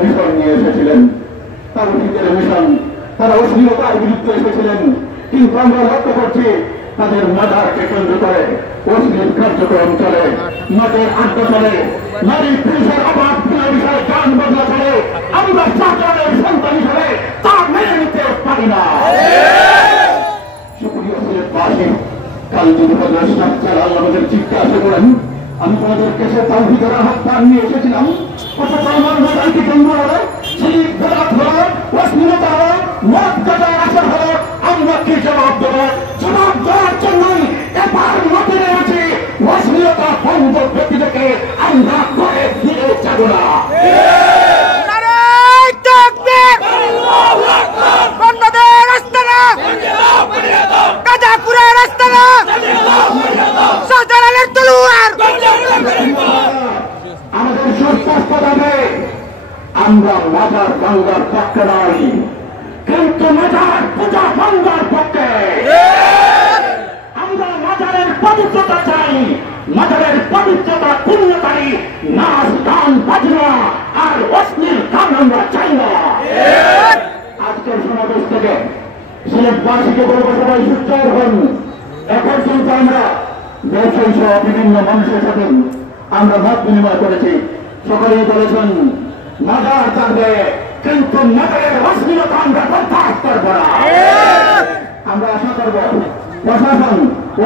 Mission নিয়ে এসেছিলেন, তাওহীদের mission. তারা অশ্লীলতার বিরুদ্ধে এসেছিলেন, কিন্তু আমরা লক্ষ্য করছি তাদের মাজারকে কেন্দ্র করে অশ্লীল কার্যক্রম চলে, মদের আড্ডা চলে, নারী পুরুষের অভাব বিষয়ে গান বদলা চলে। আমরা সরকারের সন্তান হিসেবে তা মেনে নিতে পারি না। সুপ্রিয় সিলেটবাসী, কাল যদি আমাদের জিজ্ঞাসা করেন আমি তোমাদের কাছে তাওহীদের আহ্বান নিয়ে এসেছিলাম, অথচ আমার মোবাইলটি বন্ধ হলো, শিরিক বেদাত হলো, অশ্লীলতা হলো, মদ গাঁজার আসর হলো, আমরা কি জবাব দেবো? জবাব দেওয়ার জন্যই এবার মাঠে নেমেছি। অশ্লীলতা বন্ধ ব্যক্তিদেরকে আমরা ঘরে ফিরে যাব না। আমাদের সুস্পষ্ট ভাবে আমরা মাজার ভাঙ্গার পক্ষে নই, কিন্তু মাজার পূজা ভাঙ্গার পক্ষে। আমরা মাজারের পবিত্রতা চাই, মাজারের পবিত্রতা পূর্ণকারী নাচ গান বাজনা আর অশ্লীল গান আমরা চাই না। আজকের সমাবেশ থেকে সিলেটবাসীকে বলবো সবাই সুস্থ হন। এখন কিন্তু আমরা ব্যবসায়ী সহ বিভিন্ন মানুষের সাথে আমরা মত বিনিময় করেছি, সকলেই বলেছেন মাজার থাকবে, কিন্তু মাজারের অশ্লীলতা আমরা বরদাস্ত করব না। আমরা আশা করব প্রশাসন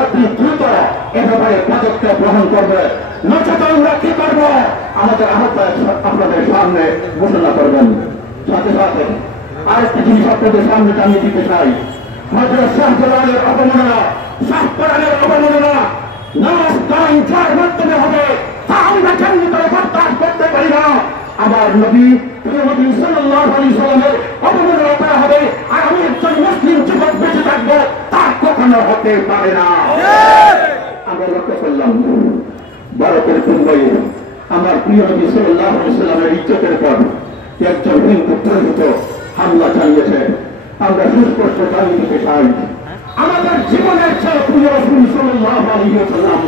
অতি দ্রুত এ ব্যাপারে পদক্ষেপ গ্রহণ করবে, নচেত আমরা কি করব আমাদের আহ্বান আপনাদের সামনে ঘোষণা করবেন। সাথে সাথে আরেকটি জিনিস আপনাদের সামনে জানিয়ে দিতে চাই, হযরত শাহজালালের অবমাননা, শাহপরানের অবমাননা নাচ গান যার মাধ্যমে হবে তা আমরা কেমনি করে বরদাস্ত করতে পারি না। আমার নবী প্রিয় নবী সাল্লাল্লাহু আলাইহি সাল্লামের অবমাননা করা হবে আর আমি একজন মুসলিম যুবক বেঁচে থাকবো, তা কখনো হতে পারে না। আমরা লক্ষ্য করলাম ভারতের মুম্বাইয়ে আমার প্রিয় নবী সাল্লাল্লাহু আলাইহি সাল্লামের ইজ্জতের পর একজন হিন্দু প্রকৃত হামলা চালিয়েছে। আমরা সুস্পষ্ট জানিয়ে দিতে চাই আমাদের জীবনের চেয়ে প্রিয় রাসূল সাল্লাল্লাহু আলাইহি ওয়াসাল্লাম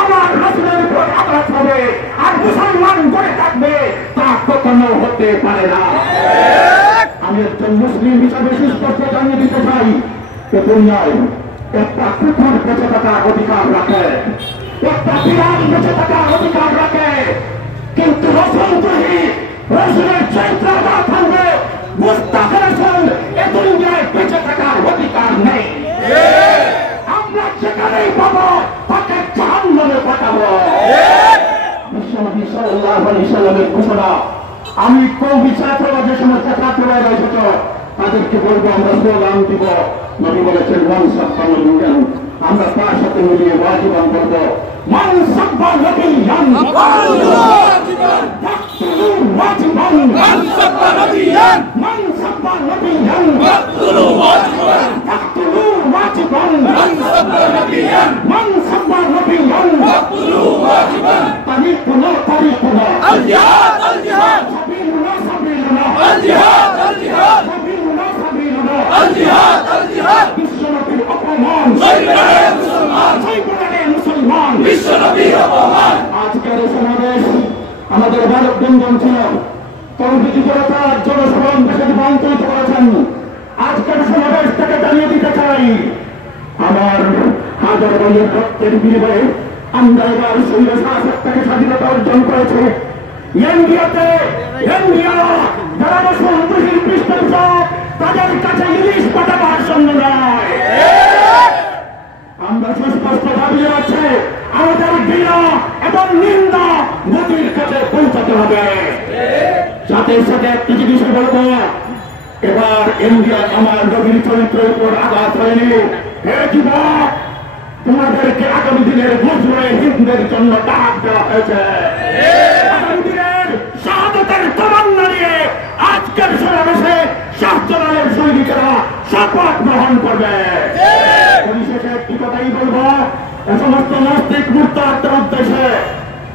আমার রাসূলের উপর আঘাত হবে আর মুসলমান গড়ে থাকবে, তা কখনো হতে পারে না। আমি একজন মুসলিম হিসাবে সুস্পষ্ট জানিয়ে দিতে চাই যে দুনিয়ায় একটা কুকুর বেঁচে থাকার অধিকার রাখে, একটা বিড়াল বেঁচে থাকার অধিকার রাখে, কিন্তু রাসূলের চরিত্র আঘাত হবে মুস্তাফা রাসূল এ দুনিয়ায় বেঁচে থাকার অধিকার নেই। আমরা যেখানেই পাবো তাকে জাহান্নামে পাঠাবো। বিশ্বনবী সাল্লাল্লাহু আলাইহি সাল্লামের ঘোষণা, আমি কওমি ছাত্ররা যে সমস্ত ছাত্ররা এসেছ তাদেরকে বলবো আমরা স্লোগান দিব। নবী বলেছেন মান সাব্বা নবিয়ান, আমরা তার সাথে মিলিয়ে ওয়াজিবান করবো মান সাব্বা নবিয়ান ওয়াজিবান, মান সাব্বা নবিয়ান মান সাব্বা নবিয়ান ওয়াকতুলু ওয়াজিবান, ওয়াকতুলু ওয়াজিবান মান সাব্বা নবিয়ান মান সাব্বা নবিয়ান ওয়াকতুলু ওয়াজিবান। তারিকুনা তারিকুনা আল জিহাদ আল জিহাদ, সাবিলুনা সাবিলুনা আল জিহাদ আল জিহাদ, সাবিলুনা সাবিলুনা আল জিহাদ আল জিহাদ। বিশ্বনবীর অপমান সইবে মুসলমান, সইবে মুসলমান, বিশ্বনবীর অপমান। আজকের সমাবেশ আমাদের ভারত বন্ধন ছিল, তৌহিদি জনতা জনসভা থেকে রূপান্তরিত করেছেন। আজকের সমাবেশ থেকে জানিয়ে দিতে চাই আমার হাজার বছরের রক্তের বিনিময়ে আমরা এবার শৈল শাসক থেকে স্বাধীনতা অর্জন করেছে। ইন্ডিয়াতে ইন্ডিয়া যারা মুসলিম পৃষ্ঠপোষক তাদের কাছে ইলিশ পাঠাবার জন্য নয়। আমরা সুস্পষ্ট দাবি আছে আমাদের ঘৃণা এবং নিন্দা মোদির কাছে পৌঁছাতে হবে। সাথে সাথে একটি জিনিস বলবো, এবার ইন্ডিয়া আমার নবীর চরিত্রের উপর আঘাত হয়নি। হে যুবক, তোমাদেরকে আগামী দিনের বুঝবে হিন্দুদের জন্য ডাক দেওয়া হয়েছে। আগামী দিনের শাহাদাতের তামান্না নিয়ে আজকের সমাবেশে শাহজালালের সৈনিকেরা শপথ গ্রহণ করবে। পরিশেষে একটি কথাই বলবো, এ সমস্ত নাস্তিক মুরতাদদের উদ্দেশ্যে,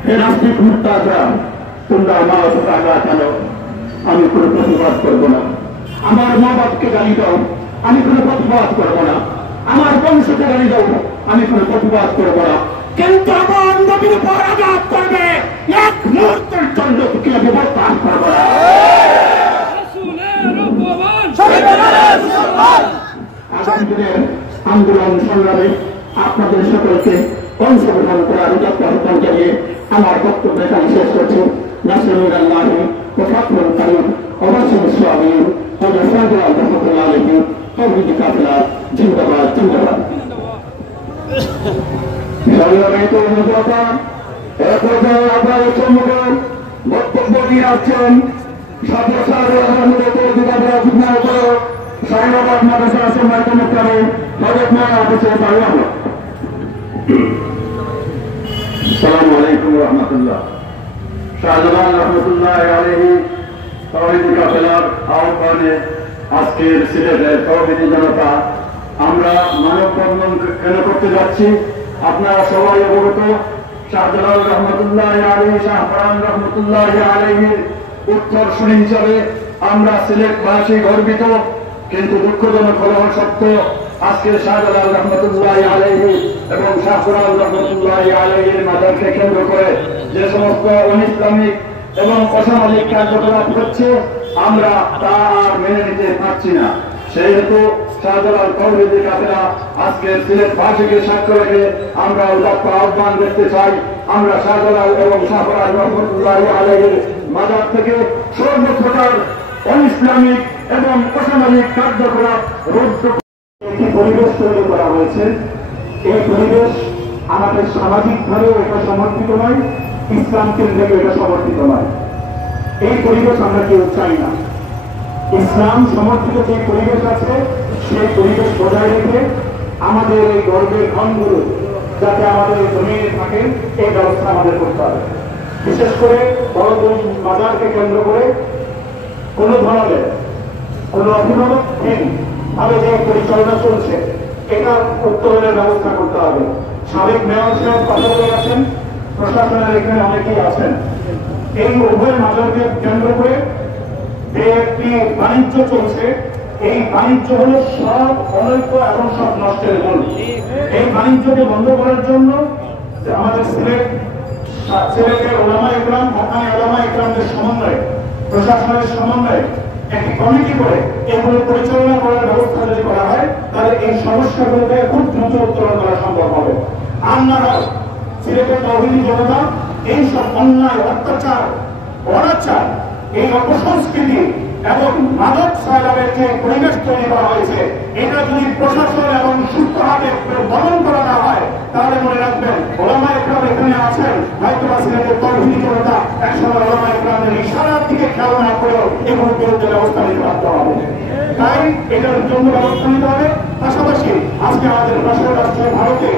হে নাস্তিক মুরতাদরা, তোমরা আমার উপর আঘাত আনো, আমি কোনো প্রতিবাদ করবো না। আমার মা বাপকে গালি দাও, আমি কোনো প্রতিবাদ করবো না। আমার বংশকে গালি দাও, আমি কোনো প্রতিবাদ করবো না। কিন্তু আমার নবীর উপর আঘাত করবে এক মুহূর্তের জন্য কি আমি বরদাস্ত করবো না। আন্দোলন সংগ্রামে আপনাদের সকলকে অংশগ্রহণ করার উদাত্ত আহ্বান জানিয়ে আমার বক্তব্য এখানে শেষ করছি। নাসরুল্লাহি ও ফাতহুল কারীম অবশ্যই ইসলামী হযরত শাহজালাল রাহমাতুল্লাহ আলাইহি তৌহিদ কাফেলা জিন্দাবাদ জিন্দাবাদ। সংগ্রামিত জনতা, এক পর্যায়ে আপনার সম্মুখে বক্তব্য দিয়ে আসছেন শাহীনাবাদ মাদ্রাসা সম্মানিত মুক্তামী হযরত মাওলানা হুসাইন সাহেব। আসসালামু আলাইকুম ওয়া রাহমাতুল্লাহ। শাহজালাল রাহমাতুল্লাহ আলাইহি তৌহিদ কাফেলার আহ্বানে আজকের সিলেটের তৌহিদি জনতা আমরা মানববন্ধন কেন করতে যাচ্ছি আপনারা সবাই অবগত। শাহজালাল রহমতুল্লাহ আলাইহি, শাহফরান রহমতুল্লাহ আলাইহির উত্তরসূরি হিসাবে আমরা সিলেটবাসী গর্বিত, কিন্তু দুঃখজনক হলেও সত্য আজকে শাহজালাল রহমতুল্লাহ আলাইহি এবং শাহফরান রহমতুল্লাহ আলাইহির মাজারকে কেন্দ্র করে যে সমস্ত অনিসলামিক এবং অসামাজিক কার্যকলাপ হচ্ছে আমরা তা আর মেনে নিতে পারছি না। সেই হেতু শাহজালাল তৌহিদি কাফেলা আজকে সিলেটবাসীকে সাক্ষ্য রেখে আমরা উদাত্ত আহ্বান দেখতে চাই। আমরা শাহজালাল এবং শাহফরান রহমতুল্লাহ আলাইহির মাজার থেকে সর্বপ্রকার অনিসলামিক এবং অসামাজিক কার্যকলাপ রোধ একটি পরিবেশ তৈরি করা হয়েছে। এই পরিবেশ আমাদের সামাজিকভাবেও এটা সমর্থিত নয়, ইসলাম কেন্দ্রেও এটা সমর্থিত নয়। এই পরিবেশ আমরা কেউ চাই না। ইসলাম সমর্থিত যে পরিবেশ আছে সেই পরিবেশ বজায় রেখে আমাদের এই গর্বের ধনগুলো যাতে আমাদের জমিনে থাকে এই ব্যবস্থা আমাদের করতে হবে। বিশেষ করে বড় বাজারকে কেন্দ্র করে কোন ধরনের কোন অভিভাবকহীন ভাবে যে পরিচালনা চলছে এটা উত্তরণের ব্যবস্থা করতে হবে। সাবেক মেয়র সাহেব কথা বলে গেছেন, প্রশাসনের এখানে অনেকেই আছেন। এই উভয় মাজারকে কেন্দ্র করে যে একটি বাণিজ্য চলছে, এই বাণিজ্য হল সব অনৈক্য এবং সব নষ্টের মূল। এই বাণিজ্যকে বন্ধ করার জন্য আমাদের সিলেটের ওলামা ইকরাম, হকানি ওলামা ইকরামদের সমন্বয়ে, প্রশাসনের সমন্বয়ে একটি কমিটি করে এগুলো পরিচালনা করার ব্যবস্থা যদি করা হয় তাহলে এই সমস্যাগুলোকে খুব দ্রুত উত্তরণ করা সম্ভব হবে। আপনারা সিলেটের তৌহিদি জনতা এই সব অন্যায়, অত্যাচার, অনাচার, এই অপসংস্কৃতি এবং মাদক সায়লাভের যে পরিবেশ তৈরি করা হয়েছে এটা যদি প্রশাসন এবং সুস্থ হাতে দমন করা না হয় তাহলে মনে রাখবেন ওলামা ইকরাম এখানে আছেন, হয়তো সিলেটের তৌহিদি জনতা একসময় ওলামা ইকরামের ইশারার দিকে খেয়াল না করেও এগুলোর বিরুদ্ধে ব্যবস্থা নিতে বাধ্য হবে। তাই এটার জন্য ব্যবস্থা নিতে হবে। পাশাপাশি আজকে আমাদের পাশের রাষ্ট্র ভারতে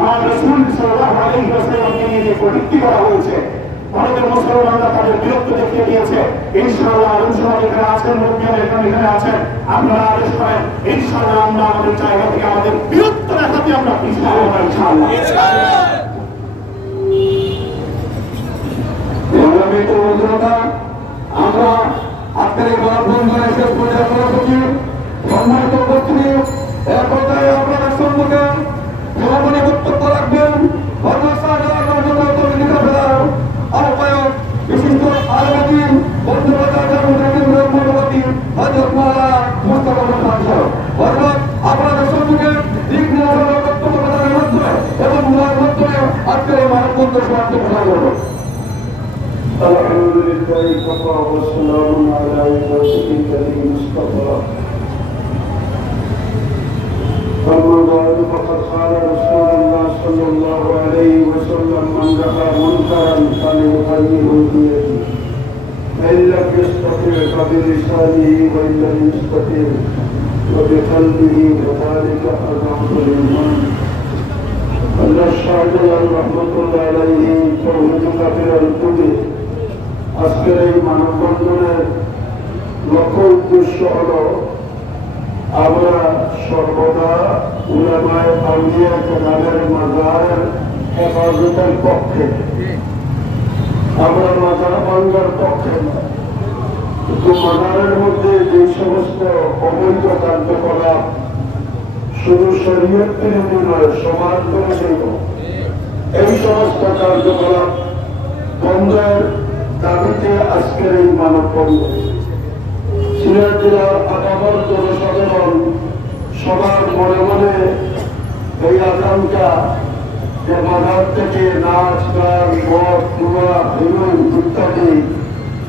আমার রাসূল সাল্লাল্লাহু আলাইহি ওয়াসাল্লামকে নিয়ে যে কটূক্তি করা হয়েছে, ভারতের মুসলমানরা তাদের বিরক্ত দেখিয়ে দিয়েছে। ইনশাআল্লাহ আলম সমাজ এখানে আছেন, মুরব্বিয়ান এখানে আছেন, আপনারা আদেশ করেন, ইনশাআল্লাহ আমরা আমাদের জায়গা থেকে আমাদের বিরক্ত দেখাতে আমরা পিছিয়ে যাব না ইনশাআল্লাহ। আমরা আজকের এই মানববন্ধনে শেষ পর্যায়ে করছি। সম্মানিত উপস্থিতি, এক পর্যায়ে আপনাদের সম্মুখে সমাপনী বক্তব্য রাখবেন আহ্বায়ক বিশিষ্ট আলমদিন আপনাদের সম্মুখে দিক নির্দেশনা বক্তব্য প্রদানের মাধ্যমে এবং মাধ্যমে আজকের এই মানববন্ধন সমাপ্ত ঘোষণা করব। আলহামদুলিল্লাহ ওয়া সালামুন আলা ইবাদিহি মুস্তাফা। أما بعد فقد قال رسول الله صلى الله عليه وسلم من رأى منكرا فليغيره بيده فإن لم يستطع فبلسانه وإن لم يستطع فبقلبه وذلك أضعف الإيمان। الله শাহজালাল রহমতুল্লাহ আলাইহি তৌহিদ কাফেলার উদ্যোগে আজকের এই মানববন্ধনের লক্ষ্য উদ্দেশ্য হল আমরা সর্বদা উলামায়ে আউলিয়া কেরামের মাজারের হেফাজতের পক্ষে, আমরা মাজার ভাঙ্গার পক্ষে না। কিন্তু মাজারের মধ্যে যে সমস্ত অবৈধ কার্যকলাপ শুধু শরীয়ত বিরোধী নয়, সমাজ বিরোধী, এই সমস্ত কার্যকলাপ বন্ধের দাবিতে আজকের এই মানববন্ধন। সিলেট জেলার আপামর জনসাধারণ সবার মনে মনে এই আকাঙ্ক্ষা যে মাজার থেকে নাচ গান মদ জুয়া হিরোইন ইত্যাদি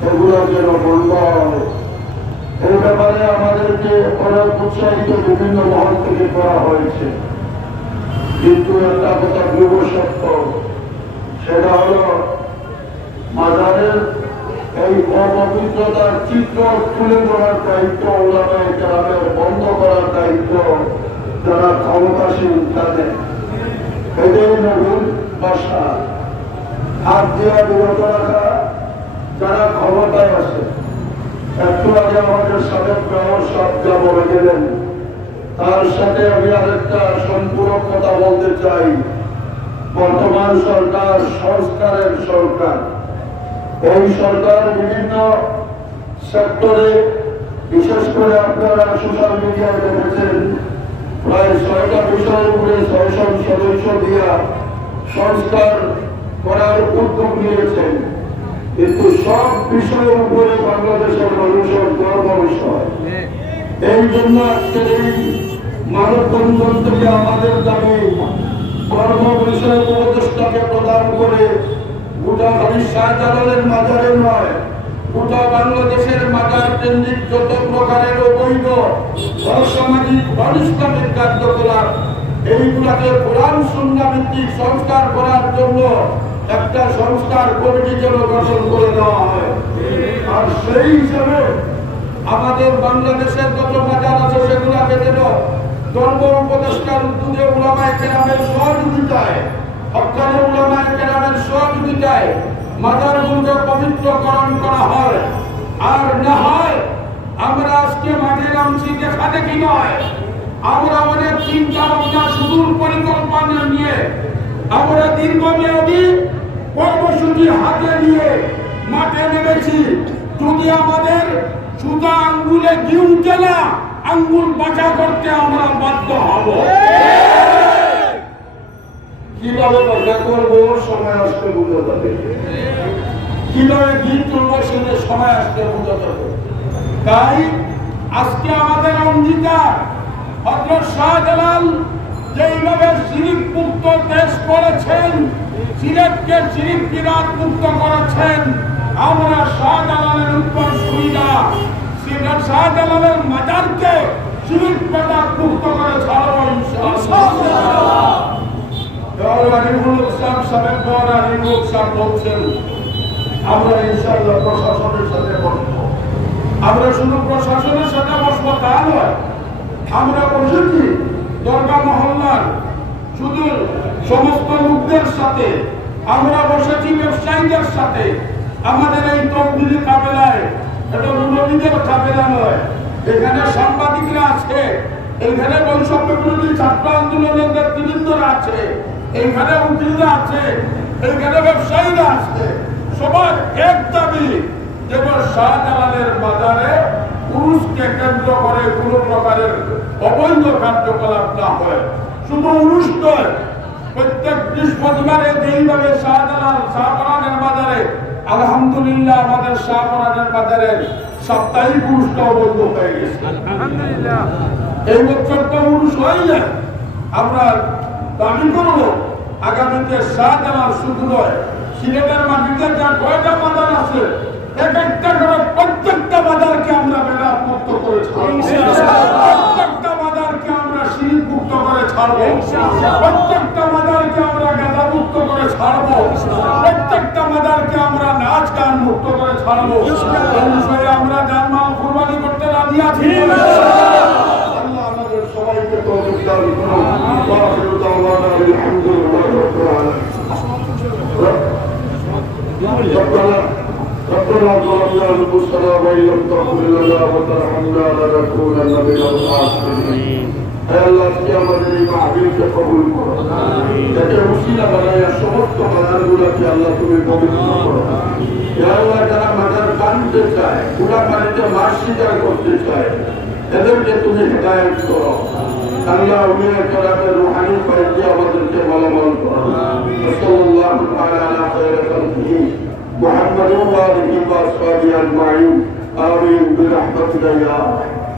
এগুলো যেন বন্ধ হয়, এই ব্যাপারে আমাদেরকে অনেক উৎসাহিত বিভিন্ন মহল থেকে করা হয়েছে। কিন্তু একটা কথা দৃঢ় সত্য, সেটা হল মাজারের এই অপবিত্রতার চিত্র তুলে ধরার দায়িত্ব ওলামায়ে কেরামের, বন্ধ করার দায়িত্ব যারা ক্ষমতাসীন তাদের। এদের নতুন বাসা হাত দেওয়া বিরত রাখা যারা ক্ষমতায় আছে। একটু আগে আমাদের সাবেক মেয়র সাহেব যা বলে গেলেন, তার সাথে আমি আরেকটা সম্পূরক কথা বলতে চাই। বর্তমান সরকার সংস্কারের সরকার। এই সরকার বিভিন্ন সেক্টরে, বিশেষ করে আপনারা সোশ্যাল মিডিয়ায় দেখেছেন, প্রায় 6টা বিষয়ের উপরে 6 জন সদস্য দিয়া সংস্কার করার উদ্যোগ নিয়েছেন। কিন্তু সব বিষয়ের উপরে বাংলাদেশের মানুষের গর্ব বিষয়। এই জন্য আজকের এই মানববন্ধন থেকে আমাদের দাবি, কর্ম বিষয়ে উপদেষ্টাকে প্রদান করে গোটা খালি শাহজালালের মাজারের নয়, গোটা বাংলাদেশের মাজার কেন্দ্রিক যত প্রকারের অবৈধ অসামাজিক অনিসলামিক কার্যকলাপ, এইগুলাকে কোরআন সুন্নাহ ভিত্তিক সংস্কার করার জন্য একটা সংস্কার কমিটি যেন গঠন করে দেওয়া হয়। আর সেই হিসাবে আমাদের বাংলাদেশের যত মাজার আছে সেগুলাকে যেন ধর্ম উপদেষ্টার উদ্যোগে উলামায়ে কেরামের সহযোগিতায়, হক্কানি উলামায়ে কেরামের সহযোগিতায় মাজারগুলোকে পবিত্রকরণ করা হয়। আর না হয় আমরা আজকে মাঠে নামছি দেখা দেখি নয়, আমরা অনেক চিন্তা ভাবনা সুদূর পরিকল্পনা নিয়ে আমরা দীর্ঘমেয়াদী কর্মসূচি হাতে নিয়ে মাঠে নেমেছি। যদি আমাদের সুতা আঙ্গুলে ঘি উঠে না, আঙ্গুল বাঁচা করতে আমরা বাধ্য হব। কিভাবে বাঁচা করবো সময় আসতে বুঝে যাবে, কিভাবে ঘি তুলবো সেটা সময় আসতে বুঝে যাবে। তাই আজকে আমাদের অঙ্গীকার, হযরত শাহজালাল যেইভাবে শিরক মুক্ত দেশ করেছেন, সিলেটকে শিরক বিরাট মুক্ত করেছেন, আমরা শাহজালালের উপর সুবিধা শাহজালালের মাজারকে শিরক বিরাট মুক্ত করে ছাড়বো ইনশাআল্লাহ। বলছেন আমরা ইনশাআল্লাহ প্রশাসনের সাথে বসবো। আমরা শুধু প্রশাসনের সাথে বসবো তা নয়, আমরা বসেছি দরগা মহল্লার শুধু সমস্ত লোকদের সাথে, আমরা বসেছি ব্যবসায়ীদের সাথে। আমাদের এই তকদিরি কাফেলায়, এটা মুরব্বীদের কাফেলা নয়, এখানে সাংবাদিকরা আছে, এখানে বৈষম্য বিরোধী ছাত্র আন্দোলনের নেতৃবৃন্দরা আছে, এইখানে উকিলরা আছে, এইখানে ব্যবসায়ীরা আছে। সবার এক দাবি যেন শাহজালালের বাজারে পুরুষকে কেন্দ্র করে কোন প্রকারের অবৈধ কার্যকলাপ না হয়। শুধু পুরুষ নয়, প্রত্যেক বৃহস্পতিবারে যেইভাবে শাহজালাল শাহপরানের বাজারে, আলহামদুলিল্লাহ আমাদের শাহপরানের বাজারে সাপ্তাহিক পুরুষটা অবৈধ হয়ে গেছে। আলহামদুলিল্লাহ এই বছরটা পুরুষ হয়ে যায়। আমরা দাবি করবো আগামীতে শাহজালাল শুধু নয়, সিলেটের মাটিতে যা 6টা বাজার আছে, এক একটা করে প্রত্যেকটা বাজারকে আমরা বেদাত মুক্ত করে ছাড়বো, প্রত্যেকটা বাজারকে আমরা শিরক মুক্ত করে ছাড়বো, প্রত্যেকটা বাজারকে আমরা গাঁজা মুক্ত করে ছাড়বো, প্রত্যেকটা বাজারকে আমরা নাচ গান মুক্ত করে ছাড়বো। এই বিষয়ে আমরা জানমাল কুরবানি করতে রাজি আছি। আল্লাহ আমাদের সবাইকে তৌফিক দান করুন। আখিরু দাওয়ানা আলহামদুলিল্লাহি রাব্বিল আলামিন। ربنا ظلمنا انفسنا وان لم تغفر لنا وترحمنا لنكونن من الخاسرين। হে আল্লাহ, আজকে আমাদের এই মাহফিলকে কবুল করো, যাতে উসিলা বানায়া সমস্ত মাজারগুলোকে আল্লাহ তুমি পবিত্র করো। হে আল্লাহ, যারা মাজার বানতে চায়, পুরা পানিতে মাছ শিকার করতে চায়, এদেরকে তুমি হিদায়াত করো। আল্লাহ উমিয়া কেরামের রুহানি ফায়েজ দিয়ে আমাদেরকে বলবৎ করো। সাল্লাল্লাহু তাআলা আলা খায়রি খালকিহি محمد وآله وأصحابه أجمعين آمين برحمتك يا